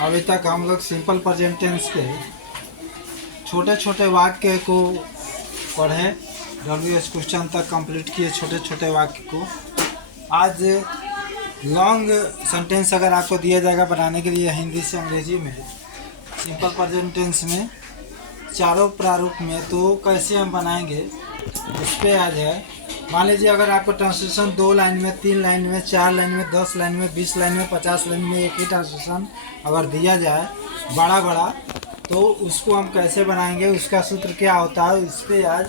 अभी तक हम लोग सिंपल प्रेजेंट टेंस के छोटे छोटे वाक्य को पढ़े, WH क्वेश्चन तक कंप्लीट किए छोटे छोटे वाक्य को। आज लॉन्ग सेंटेंस अगर आपको दिया जाएगा बनाने के लिए हिंदी से अंग्रेजी में सिंपल प्रेजेंट टेंस में चारों प्रारूप में, तो कैसे हम बनाएंगे उस पर आज है। मान लीजिए अगर आपको ट्रांसलेशन 2 लाइन में, 3 लाइन में, 4 लाइन में, 10 लाइन में, 20 लाइन में, 50 लाइन में एक ही ट्रांसलेशन अगर दिया जाए बड़ा बड़ा, तो उसको हम कैसे बनाएंगे, उसका सूत्र क्या होता है, इस पर आज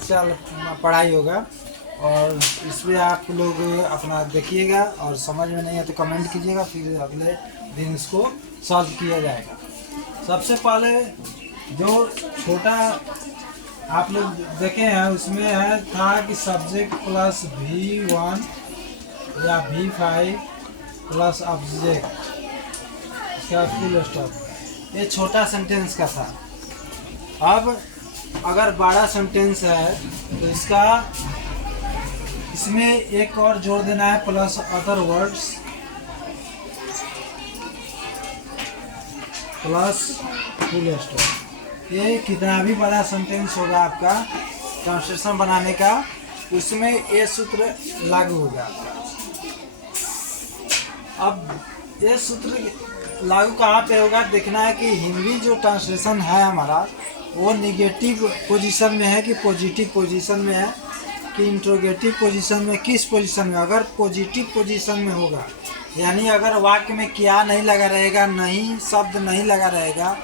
चल पढ़ाई होगा। और इसमें आप लोग अपना देखिएगा और समझ में नहीं है तो कमेंट कीजिएगा, फिर अगले दिन इसको सॉल्व किया जाएगा। सबसे पहले जो छोटा आप लोग देखे हैं उसमें है था कि सब्जेक्ट प्लस V1 या V5 प्लस ऑब्जेक्ट, इसका फुल स्टॉप, ये छोटा सेंटेंस का था। अब अगर बड़ा सेंटेंस है तो इसमें एक और जोड़ देना है, plus other words plus full stop. ये कितना भी बड़ा सेंटेंस होगा आपका ट्रांसलेशन बनाने का, उसमें ये सूत्र लागू होगा। अब ये सूत्र लागू कहाँ पे होगा देखना है कि हिंदी जो ट्रांसलेशन है हमारा वो निगेटिव पोजीशन में है कि पॉजिटिव पोजीशन में है कि इंट्रोगेटिव पोजीशन में, किस पोजीशन में। अगर पॉजिटिव पोजीशन में होगा यानी अगर वाक्य में क्या नहीं लगा रहेगा, नहीं शब्द नहीं लगा रहेगा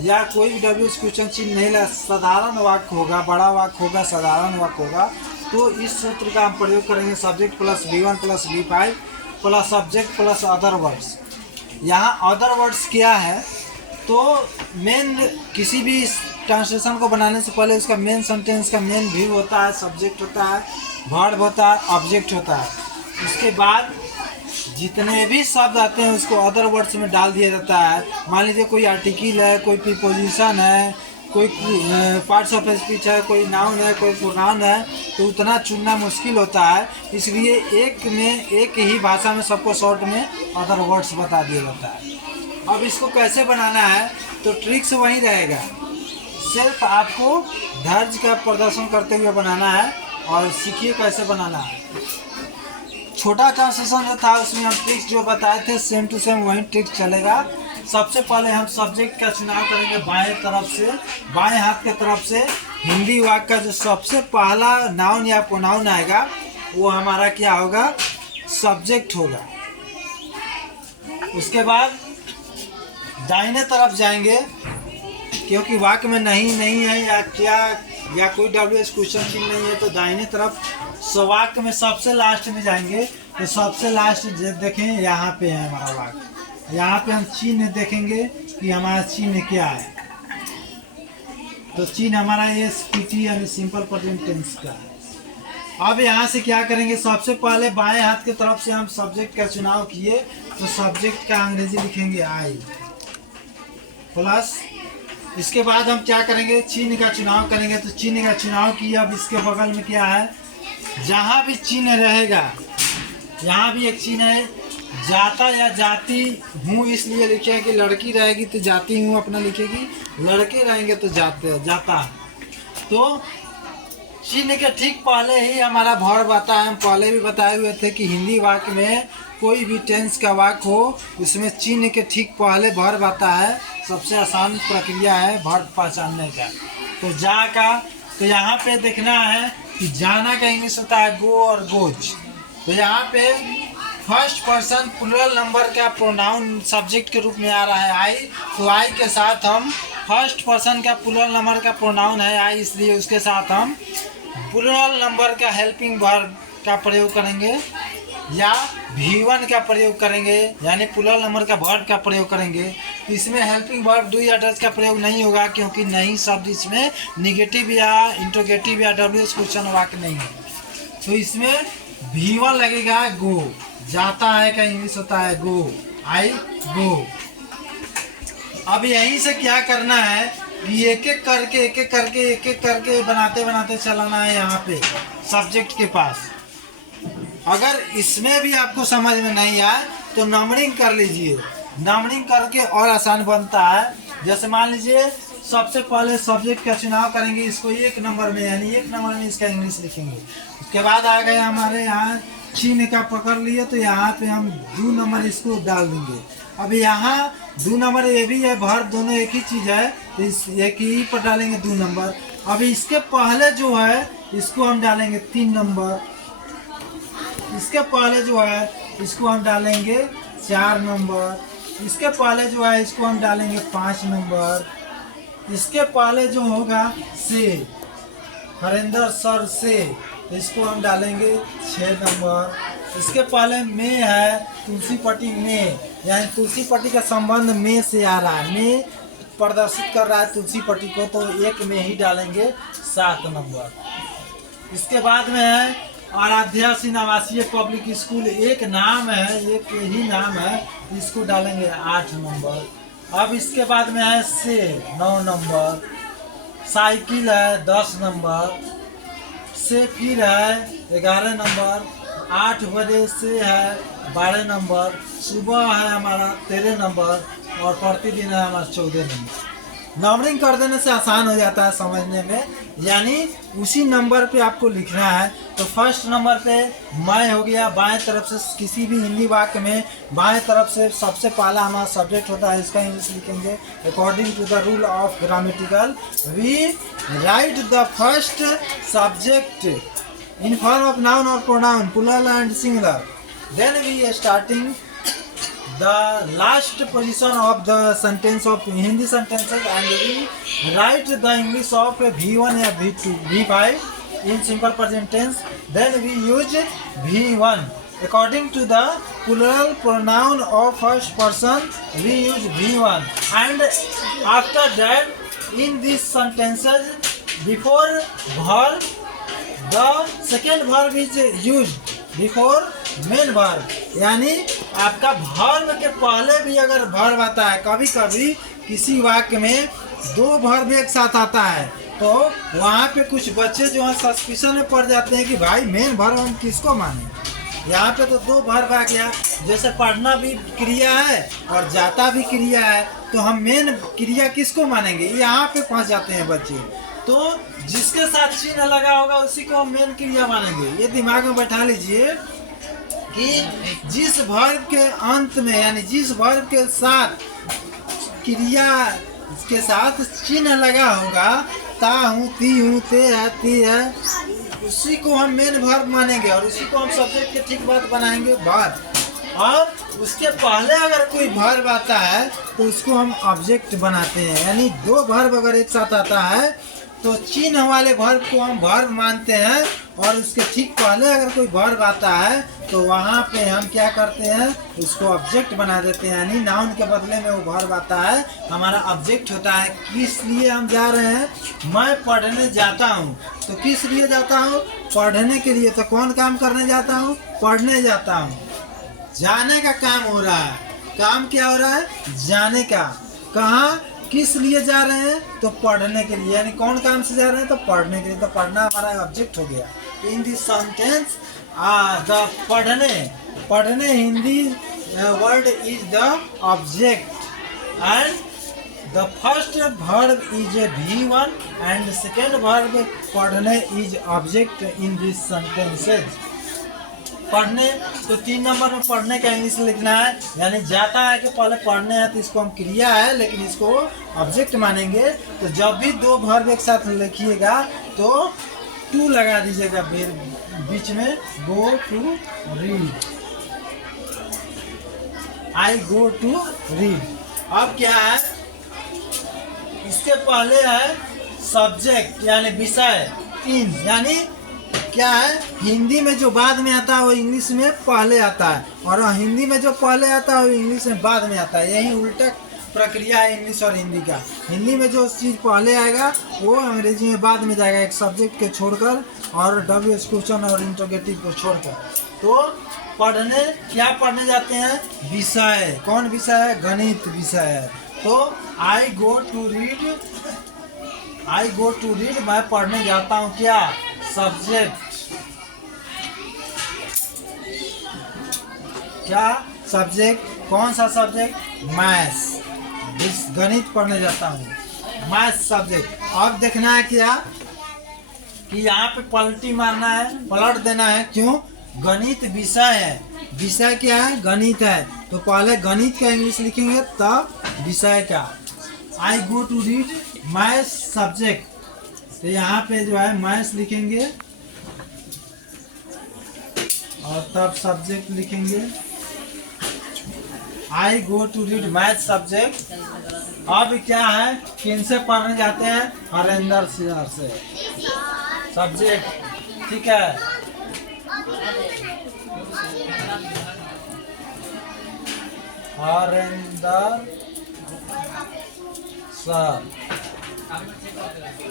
या कोई भी WH क्वेश्चन चिन्ह नहीं लगा, साधारण वाक्य होगा, बड़ा वाक्य होगा, साधारण वाक्य होगा, तो इस सूत्र का हम प्रयोग करेंगे subject plus V1 plus V5 plus subject plus other words. यहाँ अदर वर्ड्स क्या है तो मेन किसी भी ट्रांसलेशन को बनाने से पहले उसका मेन सेंटेंस का मेन व्यू होता है, सब्जेक्ट होता है, वर्ब होता है, ऑब्जेक्ट होता है। उसके बाद जितने भी शब्द आते हैं उसको अदर वर्ड्स में डाल दिया जाता है। मान लीजिए कोई आर्टिकल है, कोई प्रीपोजिशन है, कोई पार्ट्स ऑफ स्पीच है, कोई नाउन है, कोई प्रोनाउन है, तो उतना चुनना मुश्किल होता है। इसलिए एक ही भाषा में सबको शॉर्ट में अदर वर्ड्स बता दिया जाता है। अब इसको कैसे बनाना है तो ट्रिक्स वही रहेगा, सिर्फ आपको धैर्य का प्रदर्शन करते हुए बनाना है और सीखिए कैसे बनाना है। छोटा ट्रांसलेशन जो था उसमें हम ट्रिक्स जो बताए थे सेम टू सेम वही ट्रिक्स चलेगा। सबसे पहले हम सब्जेक्ट का चुनाव करेंगे बाएं तरफ से, बाएं हाथ के तरफ से। हिंदी वाक्य का जो सबसे पहला नाउन या प्रोनाउन आएगा वो हमारा क्या होगा, सब्जेक्ट होगा। उसके बाद दाहिने तरफ जाएंगे क्योंकि वाक्य में नहीं है या क्या या कोई WH क्वेश्चन चिन्ह नहीं है, तो दाहिने तरफ वाक्य में सबसे लास्ट में जाएंगे। तो सबसे लास्ट देखें यहाँ पे है हमारा वाक्य, यहाँ पे हम चिन्ह देखेंगे कि हमारा चिन्ह क्या है। तो चिन्ह हमारा SPT यानी सिंपल प्रेजेंट टेंस का है। अब यहाँ से क्या करेंगे, सबसे पहले बाएं हाथ की तरफ से हम सब्जेक्ट का चुनाव किए, तो सब्जेक्ट का अंग्रेजी लिखेंगे आई प्लस। इसके बाद हम क्या करेंगे, चिन्ह का चुनाव करेंगे। तो चिन्ह का चुनाव किया, अब इसके बगल में क्या है, जहाँ भी चिन्ह रहेगा, यहाँ भी एक चिन्ह है, जाता या जाती हूँ, इसलिए लिखे कि लड़की रहेगी तो जाती हूँ अपना लिखेगी, लड़के रहेंगे तो जाता है। तो चिन्ह के ठीक पहले ही हमारा वर्ब आता है। हम पहले भी बताए हुए थे कि हिंदी वाक्य में कोई भी टेंस का वाक्य हो उसमें चिन्ह के ठीक पहले वर्ब आता है। सबसे आसान प्रक्रिया है वर्ब पहचानने का। तो जा का, तो यहाँ पे देखना है कि जाना का इंग्लिश होता है गो और गोज। तो यहाँ पे फर्स्ट पर्सन प्लूरल नंबर का प्रोनाउन सब्जेक्ट के रूप में आ रहा है आई, तो आई के साथ हम फर्स्ट पर्सन का प्लूरल नंबर का प्रोनाउन है आई, इसलिए उसके साथ हम प्लूरल नंबर का हेल्पिंग वर्ब का प्रयोग करेंगे या V1 का प्रयोग करेंगे, यानी प्लूरल नंबर का वर्ब का प्रयोग करेंगे। तो इसमें हेल्पिंग वर्ब डू या डज का प्रयोग नहीं होगा क्योंकि नहीं शब्द इसमें निगेटिव या इंट्रोगेटिव या WH क्वेश्चन वाक्य नहीं है। तो इसमें V1 लगेगा गो, जाता है का इंग्लिश होता है गो, आई गो। अब यहीं से क्या करना है कि एक एक करके बनाते बनाते चलाना है यहाँ पे सब्जेक्ट के पास। अगर इसमें भी आपको समझ में नहीं आए तो नंबरिंग कर लीजिए। नंबरिंग करके और आसान बनता है। जैसे मान लीजिए सबसे पहले सब्जेक्ट का चुनाव करेंगे, इसको 1 नंबर में, यानी 1 नंबर में इसका इंग्लिश लिखेंगे। उसके बाद आ गए हमारे यहाँ चिन्ह का पकड़ लिए, तो यहाँ पे हम 2 नंबर इसको डाल देंगे। अब यहाँ 2 नंबर ये भी है, भर दोनों एक ही चीज़ है, तो इस एक ही पर डालेंगे 2 नंबर। अब इसके पहले जो है इसको हम डालेंगे 3 नंबर, इसके पहले जो है इसको हम डालेंगे 4 नंबर, इसके पहले जो है इसको हम डालेंगे 5 नंबर, इसके पहले जो होगा से, हरेंद्र सर से, तो इसको हम डालेंगे 6 नंबर। इसके पहले में है तुलसी पट्टी में, यानी तुलसी पट्टी का संबंध में से आ रहा है, में प्रदर्शित कर रहा है तुलसी पट्टी को, तो 1 में ही डालेंगे 7 नंबर। इसके बाद में है आराध्या सिंह आवासीय पब्लिक स्कूल, एक नाम है, एक ही नाम है, इसको डालेंगे 8 नंबर। अब इसके बाद में है से 9 नंबर, साइकिल है 10 नंबर, से फिर है 11 नंबर, 8 बजे से है 12 नंबर, सुबह है हमारा 13 नंबर, और प्रतिदिन है हमारा 14 नंबर। नंबरिंग कर देने से आसान हो जाता है समझने में, यानी उसी नंबर पे आपको लिखना है। तो फर्स्ट नंबर पे मैं हो गया, बाएं तरफ से किसी भी हिंदी वाक्य में बाएं तरफ से सबसे पहला हमारा सब्जेक्ट होता है, इसका इंग्लिश लिखेंगे according to the rule of grammatical. We write the first subject in form of noun और pronoun plural and singular, then we starting the last position of the sentence of Hindi sentences, and we write the English of V1 or V2, V5 in simple present tense. Then we use V1 according to the plural pronoun of first person. We use V1, and after that in these sentences before verb the second verb is used before main verb, यानी आपका verb के पहले भी अगर verb आता है, कभी कभी किसी वाक्य में 2 वर्ब एक साथ आता है, तो वहाँ पे कुछ बच्चे जो है सस्पिशन में पड़ जाते हैं कि भाई मेन वर्ब हम किसको माने। यहाँ पे तो 2 वर्ब आ गया, जैसे पढ़ना भी क्रिया है और जाता भी क्रिया है, तो हम मेन क्रिया किसको मानेंगे, यहाँ पे फंस जाते हैं बच्चे। तो जिसके साथ चिन्ह लगा होगा उसी को हम मेन क्रिया मानेंगे। ये दिमाग में बैठा लीजिए कि जिस वर्ब के अंत में, यानी जिस वर्ब के साथ क्रिया के साथ चिन्ह लगा होगा, ता हूँ, ती हूँ, ते है, ती है, उसी को हम मेन वर्ब मानेंगे और उसी को हम सब्जेक्ट के ठीक बात बनाएंगे वर्ब। और उसके पहले अगर कोई वर्ब आता है तो उसको हम ऑब्जेक्ट बनाते हैं, यानी 2 वर्ब अगर एक साथ आता है तो चिन्ह वाले वर्ब को हम वर्ब मानते हैं, और उसके ठीक पहले अगर कोई वर्ब आता है तो वहाँ पे हम क्या करते हैं, उसको ऑब्जेक्ट बना देते हैं, यानी नाउन के बदले में वो वर्ब आता है, हमारा ऑब्जेक्ट होता है। किस लिए हम जा रहे हैं, मैं पढ़ने जाता हूँ, तो किस लिए जाता हूँ, पढ़ने के लिए। तो कौन काम करने जाता हूँ, पढ़ने जाता हूँ। जाने का काम हो रहा है, काम क्या हो रहा है, जाने का। कहाँ, किस लिए जा रहे हैं, तो पढ़ने के लिए, यानी कौन काम से जा रहे हैं, तो पढ़ने के लिए। तो पढ़ना हमारा ऑब्जेक्ट हो गया। इन दिस सेंटेंस द पढ़ने Hindi word is the object, and the first verb is V1 and second verb पढ़ने is object in this sentences. पढ़ने, तो 3 नंबर में पढ़ने का इंग्लिश लिखना है, यानी जाता है कि पहले पढ़ने है तो इसको हम क्रिया है लेकिन इसको ऑब्जेक्ट मानेंगे। तो जब भी 2 वर्ब एक साथ लिखिएगा तो टू लगा दीजिएगा बीच में, go to read, I go to read. अब क्या है, इसके पहले है सब्जेक्ट यानी विषय 3, यानी क्या है, हिंदी में जो बाद में आता है वो इंग्लिश में पहले आता है, और हिंदी में जो पहले आता है वो इंग्लिश में बाद में आता है। यही उल्टा प्रक्रिया है इंग्लिश और हिंदी का। हिंदी में जो चीज़ पहले आएगा वो अंग्रेजी में बाद में जाएगा, एक सब्जेक्ट के छोड़कर और WH क्वेश्चन और इंट्रोगेटिव को छोड़कर। तो पढ़ने, क्या पढ़ने जाते हैं, विषय। कौन विषय है, गणित विषय है। तो आई गो टू रीड, मैं पढ़ने जाता हूँ, क्या, सब्जेक्ट, क्या, सब्जेक्ट। कौन सा सब्जेक्ट? मैथ्स, गणित पढ़ने जाता हूँ, मैथ्स सब्जेक्ट। अब देखना है क्या कि यहाँ पे पलटी मारना है, पलट देना है। क्यों? गणित विषय है, विषय क्या है? गणित है। तो पहले गणित का इंग्लिश लिखेंगे तब विषय का। I go to read maths subject, तो यहाँ पे जो है मैथ्स लिखेंगे और तब सब्जेक्ट लिखेंगे। I go to read math subject. अब क्या है, किन से पढ़ने जाते हैं? हरेंद्र सर से सब्जेक्ट, ठीक है। Harendra sir,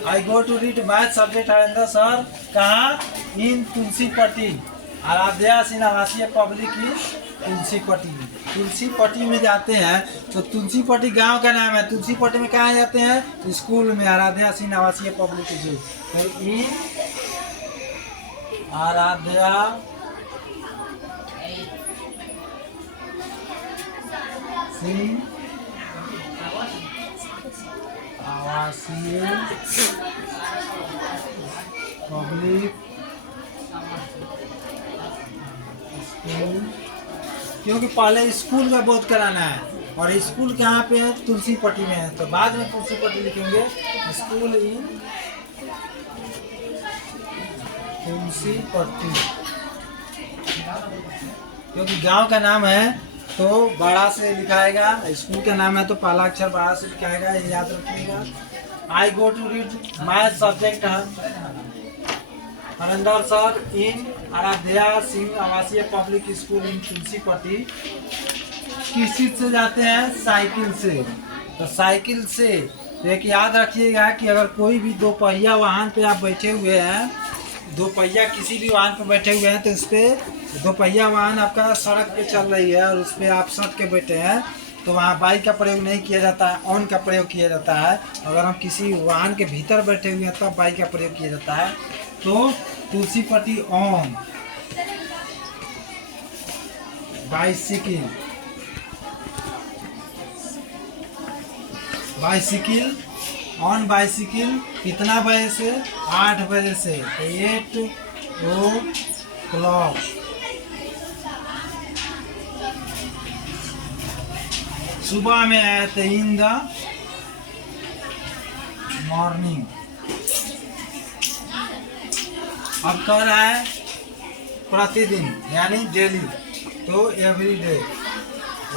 I go to read math subject Harendra sir. कहाँ? इन तुलसीपट्टी, आराध्या सिंह आवासीय पब्लिक तुलसीपट्टी। तुलसीपट्टी में जाते हैं तो तुलसीपट्टी गांव का नाम है। तुलसीपट्टी में कहाँ जाते हैं? स्कूल में, आराध्या सिंह आवासीय पब्लिक स्कूल। तो इन आराध्या सिंह आवासीय पब्लिक स्कूल, क्योंकि पहले स्कूल का बोध कराना है और स्कूल कहाँ पे है? तुलसीपट्टी में है। तो बाद में तुलसीपट्टी लिखेंगे, स्कूल इन तुलसीपट्टी, क्योंकि गांव का नाम है तो बड़ा से लिखाएगा। स्कूल का नाम है तो पहला अक्षर बड़ा से लिखाएगा, ये याद रखिएगा। I go to read math subject Harendra sir in Aaradhya Singh आवासीय पब्लिक स्कूल इन तुलसीपट्टी। किस चीज से जाते हैं? साइकिल से। तो साइकिल से एक याद रखिएगा कि अगर कोई भी दो पहिया वाहन पे आप बैठे हुए हैं, दो पहिया किसी भी वाहन पे बैठे हुए हैं, तो उस पर दो पहिया वाहन आपका सड़क पे चल रही है और उस पर आप सट के बैठे हैं, तो वहाँ बाइक का प्रयोग नहीं किया जाता है, ऑन का प्रयोग किया जाता है। अगर हम किसी वाहन के भीतर बैठे हुए हैं तब बाइक का प्रयोग किया जाता है। तो Tulsipatti on bicycle, bicycle on bicycle कितना बजे से? 8 बजे से, 8 o'clock। सुबह में आए थे इन द मॉर्निंग। अब कर रहा है प्रतिदिन यानी डेली, तो एवरी डे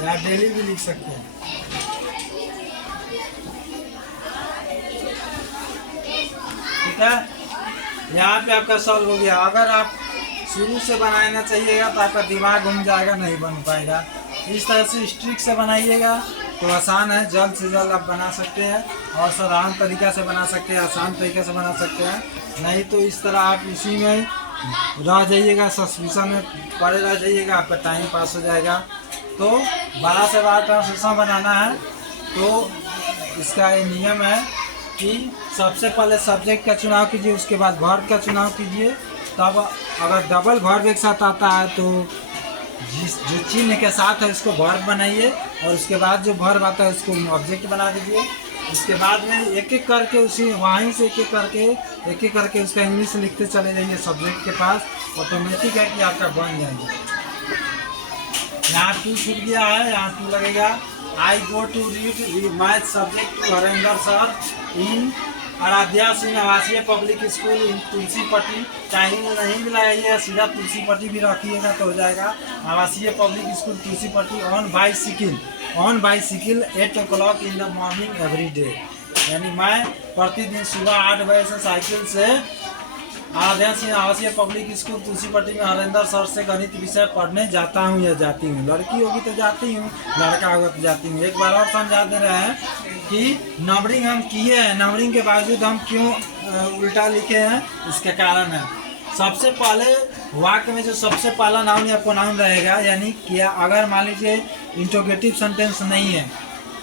या डेली भी लिख सकते हैं। ठीक है, यहाँ पे आपका सॉल्व हो गया। अगर आप शुरू से बनाना चाहिएगा तो आपका दिमाग घूम जाएगा, नहीं बन पाएगा। इस तरह से स्ट्रिक से बनाइएगा तो आसान है, जल्द से जल्द आप बना सकते हैं और साधारण तरीका से बना सकते हैं, आसान तरीके से बना सकते हैं। नहीं तो इस तरह आप इसी में रह जाइएगा, सस्पेंशन में पड़े रह जाइएगा, आपका टाइम पास हो जाएगा। तो 12 से 12 ट्रांसलेशन बनाना है तो इसका ये नियम है कि सबसे पहले सब्जेक्ट का चुनाव कीजिए, उसके बाद वर्ब का चुनाव कीजिए। तब अगर डबल वर्ब एक साथ आता है तो जो चिन्ह के साथ है उसको वर्ब बनाइए और उसके बाद जो वर्ब आता है उसको ऑब्जेक्ट बना दीजिए। उसके बाद में एक एक करके उसी वहीं से एक एक करके उसका इंग्लिश लिखते चले जाइए सब्जेक्ट के पास, ऑटोमेटिक है कि आपका बन जाएगा। यहाँ 2 छूट गया है, यहाँ 2 लगेगा। I go to read math subject to Harendra sir in Aaradhya Singh आवासीय public school in Tulsipatti. Time नहीं मिलाइएगा, सीधा तुलसीपट्टी भी रखिएगा तो हो जाएगा। आवासीय public school Tulsipatti on bicycle 8 o'clock in the morning every day. यानी मैं प्रतिदिन सुबह 8 बजे से साइकिल से आराध्या सिंह आवासीय पब्लिक स्कूल तुलसीपट्टी में हरेंद्र सर से गणित विषय पढ़ने जाता हूँ या जाती हूँ। लड़की होगी तो जाती हूँ, लड़का होगा तो जाती हूँ। एक बार और समझा दे रहे हैं कि नंबरिंग हम किए हैं, नंबरिंग के बावजूद हम क्यों उल्टा लिखे हैं, इसके कारण है। सबसे पहले वाक्य में जो सबसे पहला नाउन या प्रोनाउन रहेगा, यानी कि अगर मान लीजिए इंटरोगेटिव सेंटेंस नहीं है,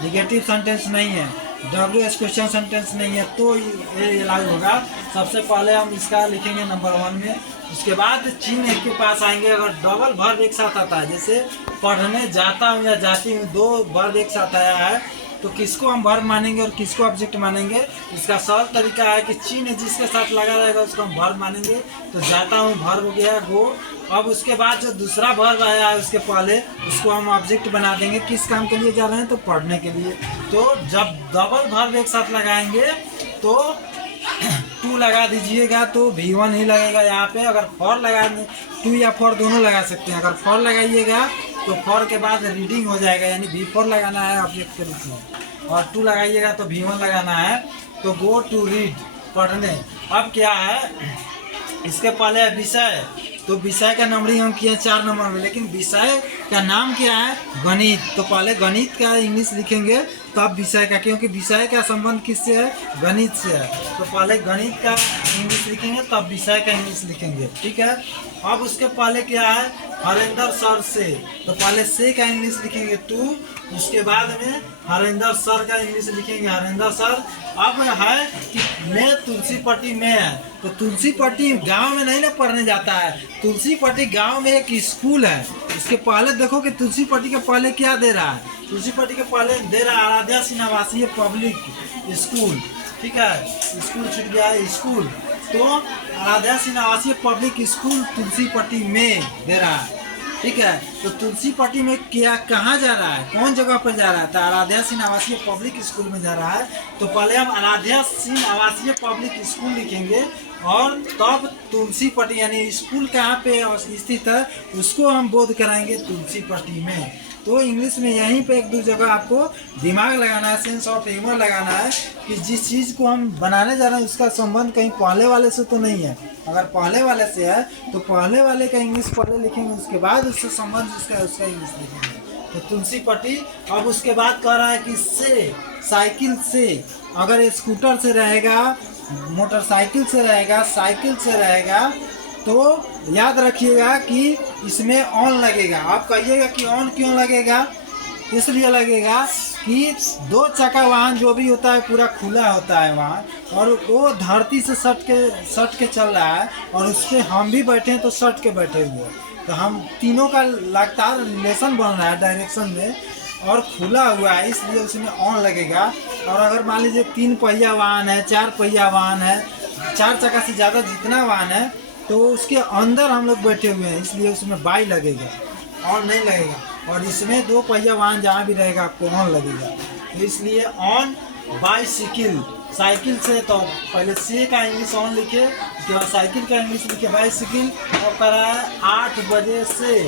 निगेटिव सेंटेंस नहीं है, WH क्वेश्चन सेंटेंस नहीं है तो ये लागू होगा। सबसे पहले हम इसका लिखेंगे नंबर 1 में, उसके बाद चिन्ह के पास आएंगे। अगर डबल वर्ब एक साथ आता है, जैसे पढ़ने जाता हूँ या जाती हूँ, 2 वर्ब एक साथ आया है, तो किसको हम वर्ब मानेंगे और किसको ऑब्जेक्ट मानेंगे? इसका सरल तरीका है कि चिन्ह जिसके साथ लगा रहेगा उसको हम वर्ब मानेंगे। तो जाता हूँ वर्ब हो गया गो। अब उसके बाद जो दूसरा वर्ब आया है उसके पहले, उसको हम ऑब्जेक्ट बना देंगे। किस काम के लिए जा रहे हैं? तो पढ़ने के लिए। तो जब डबल वर्ब एक साथ लगाएंगे तो टू लगा दीजिएगा तो V1 ही लगेगा यहाँ पे। अगर फॉर लगाएंगे, टू या फॉर दोनों लगा सकते हैं। अगर फॉर लगाइएगा तो फॉर के बाद रीडिंग हो जाएगा, यानी V4 लगाना है ऑब्जेक्ट के रूप में, और टू लगाइएगा तो V1 लगाना है। तो गो टू रीड, पढ़ने। अब क्या है, इसके पहले है विषय। तो विषय का नंबरिंग हम किए 4 नंबर में, लेकिन विषय का नाम क्या है? गणित। तो पहले गणित का इंग्लिश लिखेंगे तब विषय का, क्योंकि विषय का संबंध किससे है? गणित से है। तो पहले गणित का इंग्लिश लिखेंगे तब विषय का इंग्लिश लिखेंगे, ठीक है। अब उसके पहले क्या है? हरेंद्र सर से। तो पहले से का इंग्लिश लिखेंगे टू, उसके बाद में हरेंद्र सर का इंग्लिश लिखेंगे हरेंद्र सर। अब है कि मैं तुलसीपट्टी में है, तो तुलसीपट्टी गांव में नहीं ना पढ़ने जाता है, तुलसीपट्टी गांव में एक स्कूल है। इसके पहले देखो कि तुलसीपट्टी के पहले क्या दे रहा है? तुलसीपट्टी के पहले दे रहा है आराध्या सिंह आवासीय पब्लिक स्कूल, ठीक है। स्कूल छूट गया है, स्कूल। तो आराध्या सिंह आवासीय पब्लिक स्कूल तुलसीपट्टी में दे रहा है, ठीक है। तो तुलसीपट्टी में क्या, कहाँ जा रहा है, कौन जगह पर जा रहा है? तो आराध्या सिंह आवासीय पब्लिक स्कूल में जा रहा है। तो पहले हम आराध्या सिंह आवासीय पब्लिक स्कूल लिखेंगे और तब तुलसीपट्टी, यानी स्कूल कहाँ पे स्थित है उसको हम बोध कराएंगे तुलसीपट्टी में। तो इंग्लिश में यहीं पे 1-2 जगह आपको दिमाग लगाना है, सेंस ऑफ ह्यूमर लगाना है कि जिस चीज़ को हम बनाने जा रहे हैं उसका संबंध कहीं पहले वाले से तो नहीं है। अगर पहले वाले से है तो पहले वाले का इंग्लिश पहले लिखेंगे, उसके बाद उससे संबंध उसका इंग्लिश लिखेंगे। तो तुलसीपट्टी। अब उसके बाद कह रहा है कि से, साइकिल से। अगर स्कूटर से रहेगा, मोटरसाइकिल से रहेगा, साइकिल से रहेगा, तो याद रखिएगा कि इसमें ऑन लगेगा। आप कहिएगा कि ऑन क्यों लगेगा? इसलिए लगेगा कि 2 चक्का वाहन जो भी होता है पूरा खुला होता है वाहन, और वो धरती से सट के चल रहा है, और उस पर हम भी बैठे हैं तो सट के बैठे हुए हैं। तो हम तीनों का लगातार रिलेशन बन रहा है डायरेक्शन में, और खुला हुआ है, इसलिए उसमें ऑन लगेगा। और अगर मान लीजिए 3 पहिया वाहन है, 4 पहिया वाहन है, 4 चक्का से ज़्यादा जितना वाहन है, तो उसके अंदर हम लोग बैठे हुए हैं, इसलिए उसमें बाई लगेगा, ऑन नहीं लगेगा। और इसमें 2 पहिया वाहन जहाँ भी रहेगा आपको ऑन लगेगा, तो इसलिए ऑन बाईसाइकिल। साइकिल से तो पहले से का इंग्लिश ऑन लिखे, उसके बाद साइकिल का इंग्लिश लिखे बाईसाइकिल। और करा है 8 बजे से,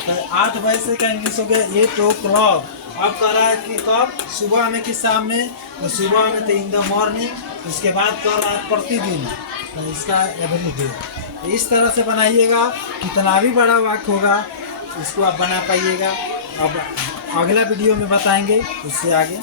तो 8 बजे से का इंग्लिश हो गया 8 o'clock। अब कह रहा है कि कब? सुबह में कि शाम में? तो सुबह में तो इन द मॉर्निंग। उसके बाद कह रहा है प्रतिदिन, तो इसका एवरीडे। इस तरह से बनाइएगा, कितना भी बड़ा वाक्य होगा इसको आप बना पाइएगा। अब अगला वीडियो में बताएंगे उससे आगे।